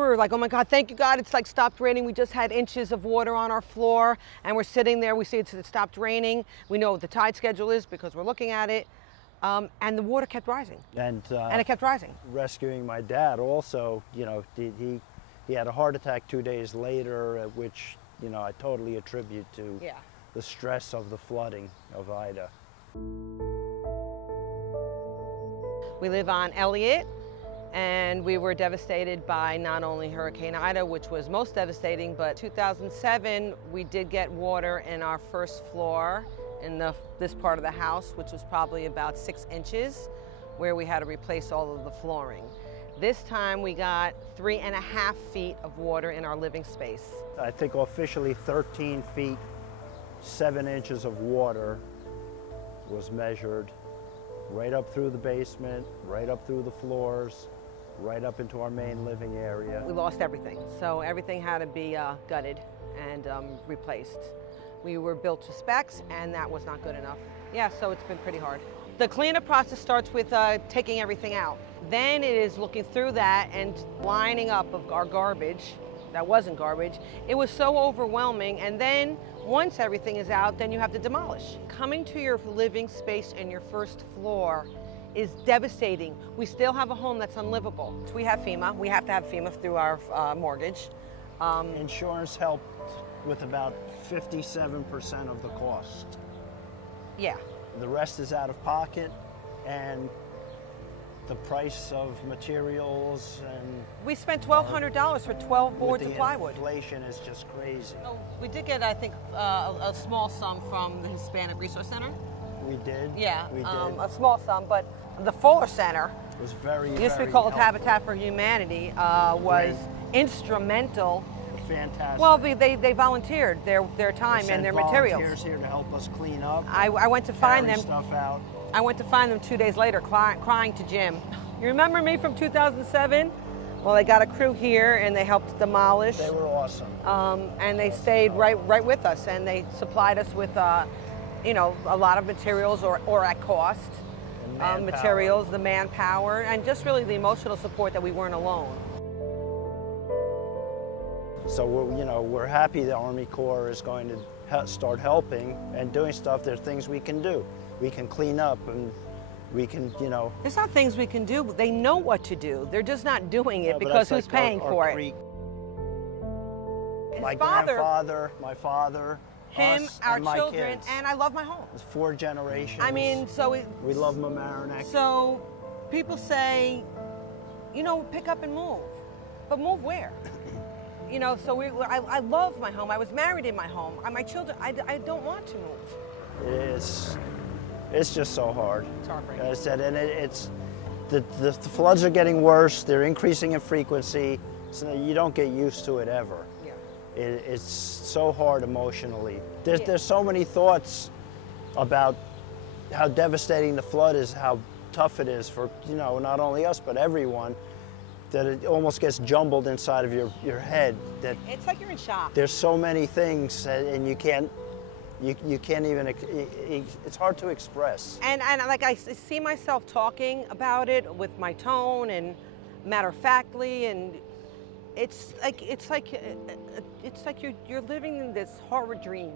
We were like, oh my God, thank you God, it's like stopped raining. We just had inches of water on our floor and we're sitting there, we see it stopped raining. We know what the tide schedule is because we're looking at it. And the water kept rising. And it kept rising. Rescuing my dad also, you know, he had a heart attack 2 days later, which, you know, I totally attribute to the stress of the flooding of Ida. We live on Elliot. And we were devastated by not only Hurricane Ida, which was most devastating, but 2007, we did get water in our first floor in this part of the house, which was probably about 6 inches, where we had to replace all of the flooring. This time we got 3.5 feet of water in our living space. I think officially 13 feet, 7 inches of water was measured right up through the basement, right up through the floors, right up into our main living area. We lost everything, so everything had to be gutted and replaced. We were built to specs, and that was not good enough. Yeah, so it's been pretty hard. The cleanup process starts with taking everything out. Then it is looking through that and lining up of our garbage that wasn't garbage. It was so overwhelming, and then once everything is out, then you have to demolish. Coming to your living space and your first floor is devastating. We still have a home that's unlivable. We have FEMA. We have to have FEMA through our mortgage. Insurance helped with about 57% of the cost. Yeah. The rest is out of pocket, and the price of materials and... We spent $1,200 for 12 boards of plywood. Inflation is just crazy. Oh, we did get, I think, a small sum from the Hispanic Resource Center. We did? Yeah, we did. A small sum, but the Fuller Center, was very, used to be called Habitat for Humanity, was instrumental. Fantastic. Well, they volunteered their time and their materials. Volunteers here to help us clean up. I went to find them. Stuff out. I went to find them 2 days later, crying to Jim. You remember me from 2007? Well, they got a crew here and they helped demolish. They were awesome. And they stayed right with us, and they supplied us with, you know, a lot of materials or at cost. Materials, the manpower, and just really the emotional support that we weren't alone. So we're happy the Army Corps is going to start helping and doing stuff. There's things we can do. We can clean up, and we can, you know. There's not things we can do. They know what to do. They're just not doing it because who's paying for it? My grandfather, my father, him, us, our and my children, kids. and I love my home. It's 4 generations. I mean, so we love Mamaroneck. So people say, you know, pick up and move, but move where? You know, so I love my home. I was married in my home. My children, I don't want to move. It's just so hard. It's heartbreaking. As I said, and the floods are getting worse. They're increasing in frequency, so you don't get used to it ever. Yeah. It's so hard emotionally. There's so many thoughts about how devastating the flood is, how tough it is for, you know, not only us but everyone, that it almost gets jumbled inside of your head. That it's like you're in shock. There's so many things, and you can't even, it's hard to express. And like I see myself talking about it with my tone and matter-of-factly, and it's like you're living in this horror dream.